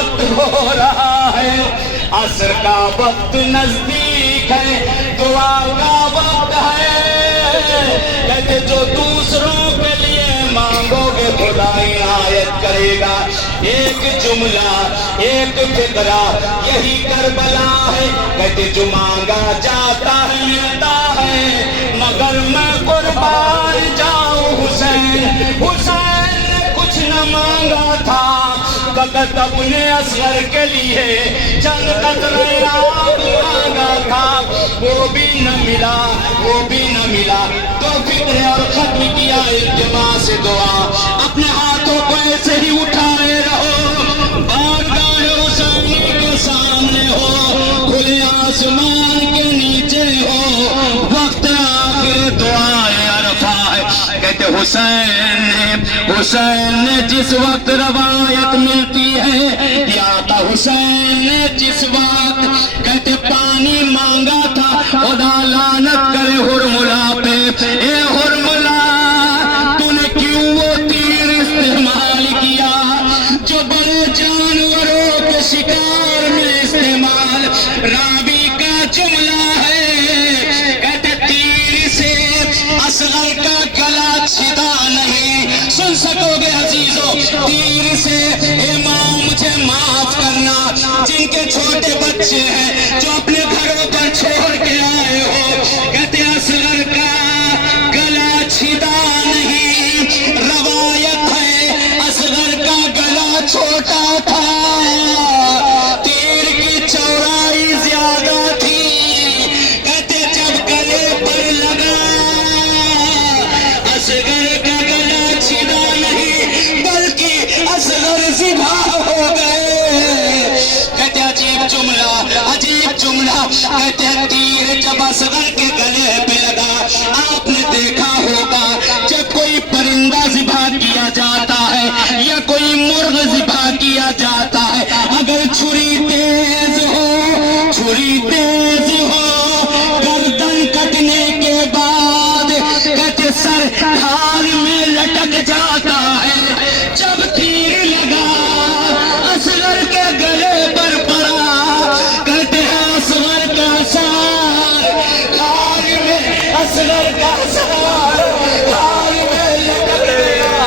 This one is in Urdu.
وقت ہو رہا ہے، عصر کا وقت نزدیک ہے، دعا کا وقت ہے، کہتے جو دوسروں کے لیے مانگو گے خدا عنایت کرے گا۔ ایک جملہ ایک فقرہ یہی کربلا ہے، کہتے جو مانگا جاتا ہے ملتا ہے، مگر میں قربان جاؤں حسین، حسین نے کچھ نہ مانگا تھا، فقط اپنے اصغر کے لیے چند قطرے آب مانگا تھا، وہ بھی نہ ملا، وہ بھی نہ ملا۔ تو فکر اور ختم کیا التماس سے دعا، اپنے ہاتھوں کو ایسے ہی اٹھائے رہو، بارگاہ حسینی کے سامنے ہو، کھلے آسمان کے نیچے ہو، وقت آخر دعائے عرفہ ہے۔ کہتے حسین نے جس وقت روایت ملتی ہے، یا تھا حسین نے جس وقت کہتے پانی مانگا تھا، خدا لعنت کرے ہرملا پہ، اے ہرملا تو نے کیوں وہ تیر استعمال کیا جو بڑے جانوروں کے شکار میں استعمال۔ راوی کا جملہ ہے، کہتے تیر سے اصغر کا گلا چھدا نہیں، سن سکو گے عزیزو، تیر سے اے ماں مجھے معاف کرنا، جن کے چھوٹے بچے ہیں جو اپنے گھروں پر چھوڑ کے آئے ہو، کہتے اصغر کا گلا چھدا نہیں، روایت ہے اصغر کا گلا چھوٹا تھا، تیر کی چوڑائی زیادہ تھی، کہتے جب گلے پر لگا اصغر کا گلا چھدا نہیں بلکہ اصغر ذبح ہو گئے۔